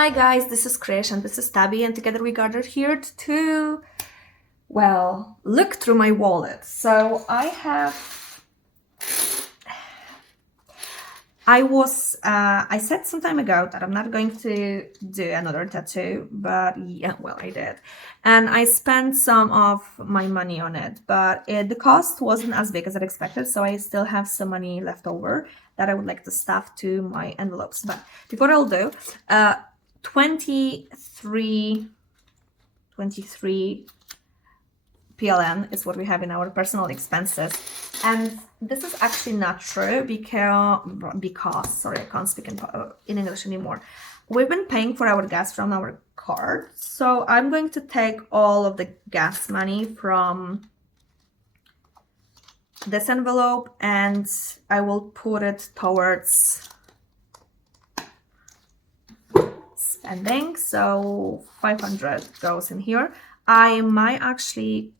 Hi guys, this is Krish and this is Tabby, and together we gathered here to, well, look through my wallet. So I said some time ago that I'm not going to do another tattoo, but yeah, well, I did. And I spent some of my money on it, but the cost wasn't as big as I expected, so I still have some money left over that I would like to stuff to my envelopes. But before I'll do, 23 PLN is what we have in our personal expenses. And this is actually not true because sorry, I can't speak in English anymore. We've been paying for our gas from our card. So I'm going to take all of the gas money from this envelope and I will put it towards spending. So 500 goes in here. I may actually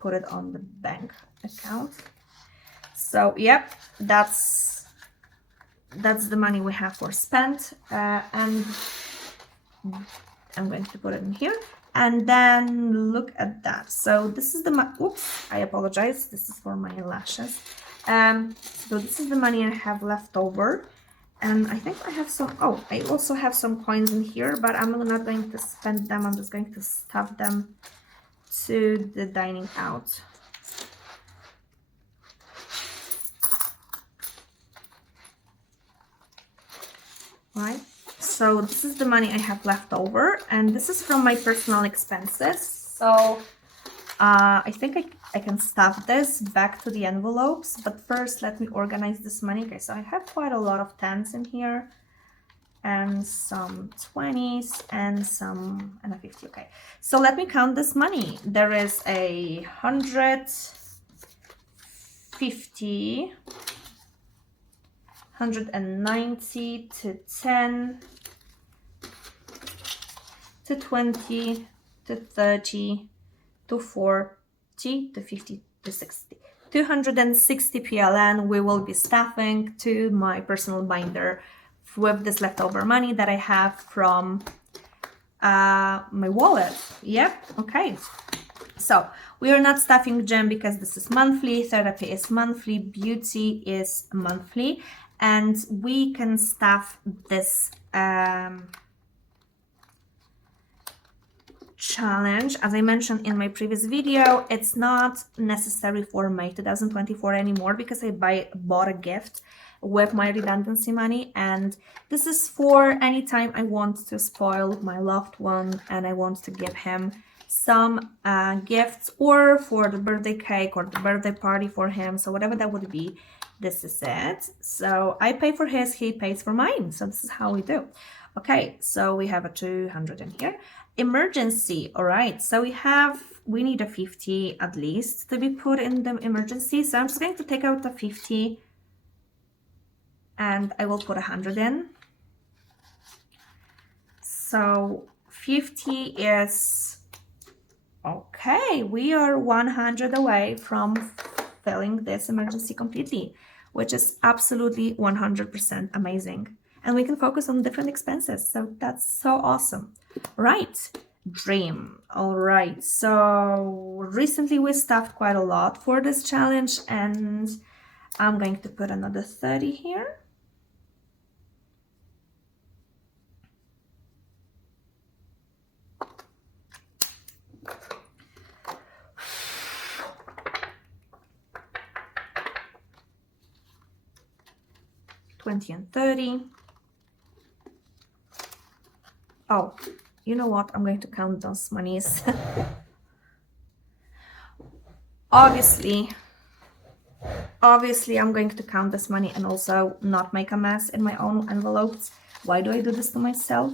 put it on the bank account. So yep, that's the money we have for spent, and I'm going to put it in here. And then look at that. So this is the oops, I apologize. This is for my lashes. So this is the money I have left over. And I think I have some, oh, I also have some coins in here, but I'm not going to spend them. I'm just going to stuff them to the dining out. Right? So this is the money I have left over, and this is from my personal expenses. So I think I can stuff this back to the envelopes, but first let me organize this money. Okay, so I have quite a lot of 10s in here and some 20s and a 50. Okay, so let me count this money. There is 150, 190 to 10 to 20 to 30 to 40 to 50 to 60. 260 PLN we will be staffing to my personal binder with this leftover money that I have from my wallet. Yep, okay. So we are not staffing gym because this is monthly, therapy is monthly, beauty is monthly, and we can staff this challenge. As I mentioned in my previous video, it's not necessary for May 2024 anymore because I bought a gift with my redundancy money, and this is for any time I want to spoil my loved one and I want to give him some gifts, or for the birthday cake or the birthday party for him. So whatever that would be, this is it. So I pay for his, he pays for mine. So this is how we do. Okay, so we have a 200 in here. Emergency, all right. So we need a 50 at least to be put in the emergency. So I'm just going to take out the 50 and I will put 100 in. So 50 is, okay, we are 100 away from filling this emergency completely, which is absolutely 100% amazing. And we can focus on different expenses. So that's so awesome. Right, dream. All right, so recently we stuffed quite a lot for this challenge, and I'm going to put another 30 here. $20 and $30. Oh, you know what? I'm going to count those monies. Obviously, I'm going to count this money and also not make a mess in my own envelopes. Why do I do this to myself?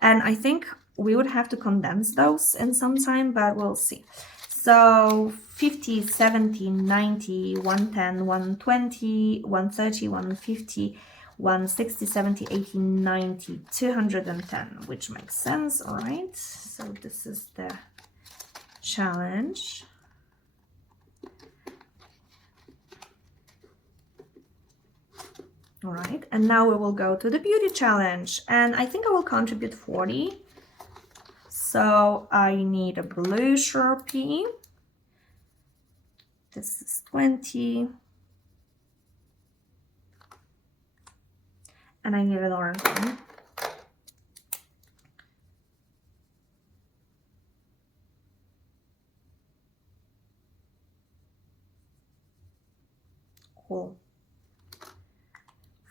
And I think we would have to condense those in some time, but we'll see. So 50, 70, 90, 110, 120, 130, 150, 160, 70, 80, 90, 210, which makes sense. All right, so this is the challenge. All right, and now we will go to the beauty challenge, and I think I will contribute 40. So I need a blue Sharpie. This is 20. And I need an orange one. Cool.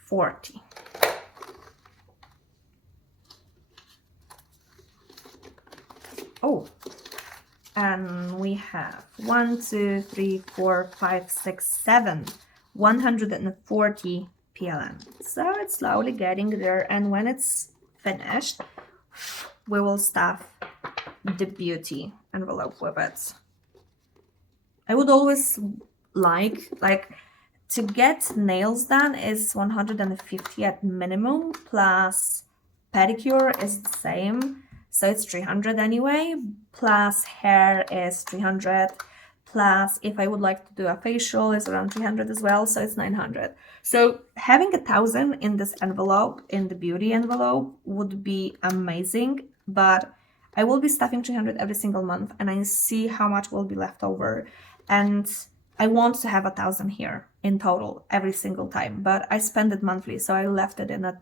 40. Oh, and we have 1, 2, 3, 4, 5, 6, 7, 140 PLN. So it's slowly getting there, and when it's finished, we will stuff the beauty envelope with it. I would always like to get nails done is 150 at minimum, plus pedicure is the same, so it's 300 anyway, plus hair is 300, plus if I would like to do a facial is around 300 as well, so it's 900. So having 1,000 in this envelope, in the beauty envelope, would be amazing, but I will be stuffing 300 every single month, and I see how much will be left over, and I want to have 1,000 here in total every single time, but I spend it monthly, so I left it in the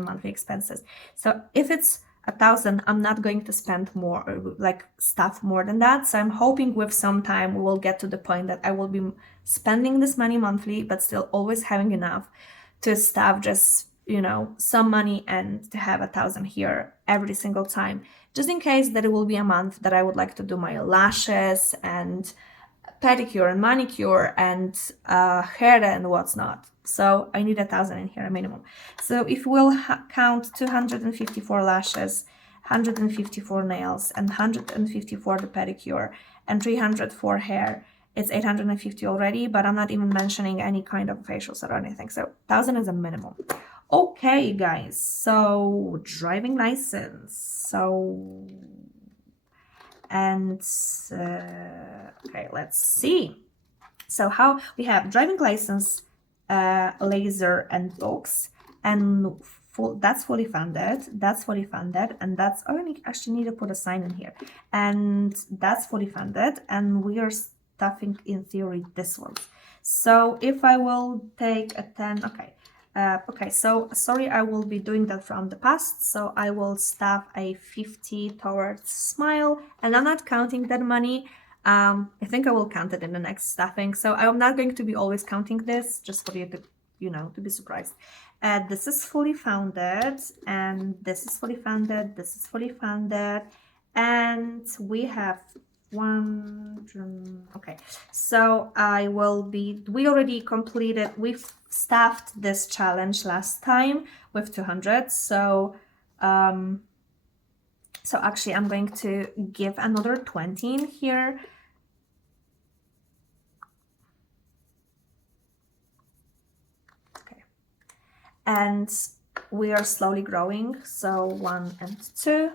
monthly expenses. So if it's 1,000, I'm not going to spend more, like stuff more than that. So I'm hoping with some time we will get to the point that I will be spending this money monthly, but still always having enough to stuff just, you know, some money and to have 1,000 here every single time, just in case that it will be a month that I would like to do my lashes and pedicure and manicure and hair and what's not. So I need 1,000 in here, a minimum. So if we'll count 254 lashes, 154 nails, and 154 the pedicure, and 300 for hair, it's 850 already, but I'm not even mentioning any kind of facials or anything. So 1,000 is a minimum. Okay, guys, so driving license. So, and okay, let's see. So how we have driving license, laser, and books, and that's fully funded. That's fully funded, and that's I actually need to put a sign in here, and that's fully funded, and we are stuffing in theory this one. So if I will take a 10, okay. Okay, so sorry, I will be doing that from the past. So I will stuff a 50 towards smile, and I'm not counting that money. I think I will count it in the next stuffing. So I'm not going to be always counting this, just for you to, you know, to be surprised. This is fully funded, and this is fully funded, this is fully funded, and we have one. Okay, so we already completed, we've staffed this challenge last time with 200. So actually I'm going to give another 20 in here. Okay, and we are slowly growing, so 1 and 2.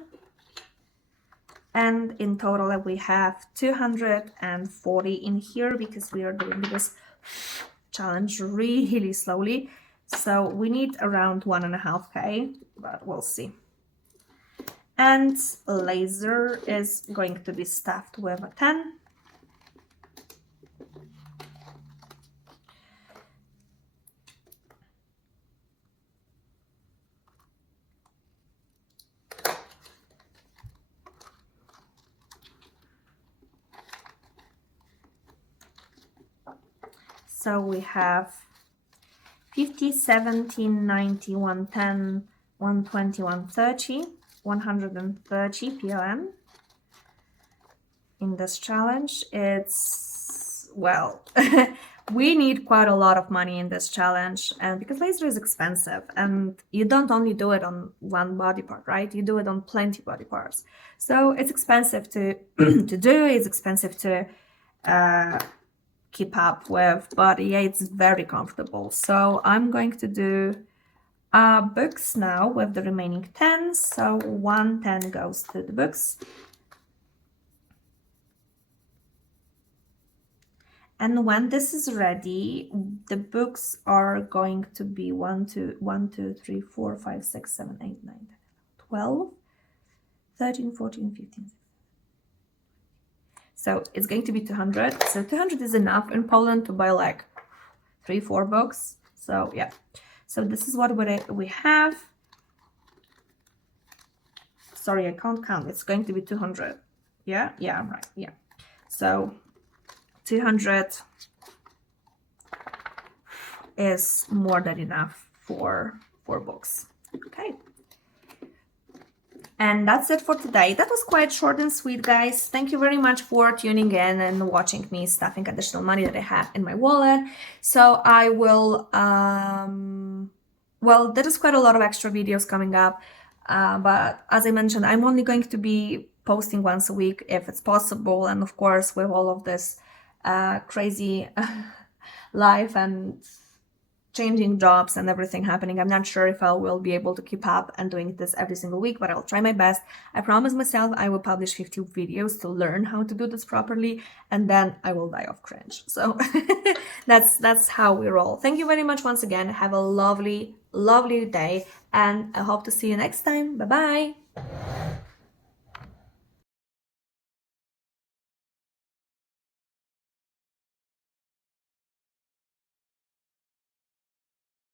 And in total, we have 240 in here because we are doing this challenge really slowly. So we need around 1.5K, but we'll see. And laser is going to be stuffed with a 10. So we have 50, 17, 90, 110, 120, 130, 130 PLN. In this challenge, it's, well, we need quite a lot of money in this challenge, and because laser is expensive, and you don't only do it on one body part, right? You do it on plenty body parts. So it's expensive to to do, it's expensive to keep up with, but yeah, it's very comfortable. So I'm going to do books now with the remaining 10. So 110 goes to the books. And when this is ready, the books are going to be 1, 2, 1, 2, 3, 4, 5, 6, 7, 8, 9, 10, 12, 13, 14, 15. So it's going to be 200. So 200 is enough in Poland to buy like 3, 4 books. So yeah. So this is what we have. Sorry, I can't count. It's going to be 200. Yeah, yeah, right. Yeah. So 200 is more than enough for 4 books. Okay. And that's it for today. That was quite short and sweet, guys. Thank you very much for tuning in and watching me stuffing additional money that I have in my wallet. So I will, well, there is quite a lot of extra videos coming up. But as I mentioned, I'm only going to be posting once a week if it's possible. And of course, with all of this crazy life and changing jobs and everything happening, I'm not sure if I will be able to keep up and doing this every single week, but I'll try my best. I promise myself I will publish 50 videos to learn how to do this properly, and then I will die of cringe. So that's how we roll. Thank you very much once again. Have a lovely, lovely day, and I hope to see you next time. Bye bye.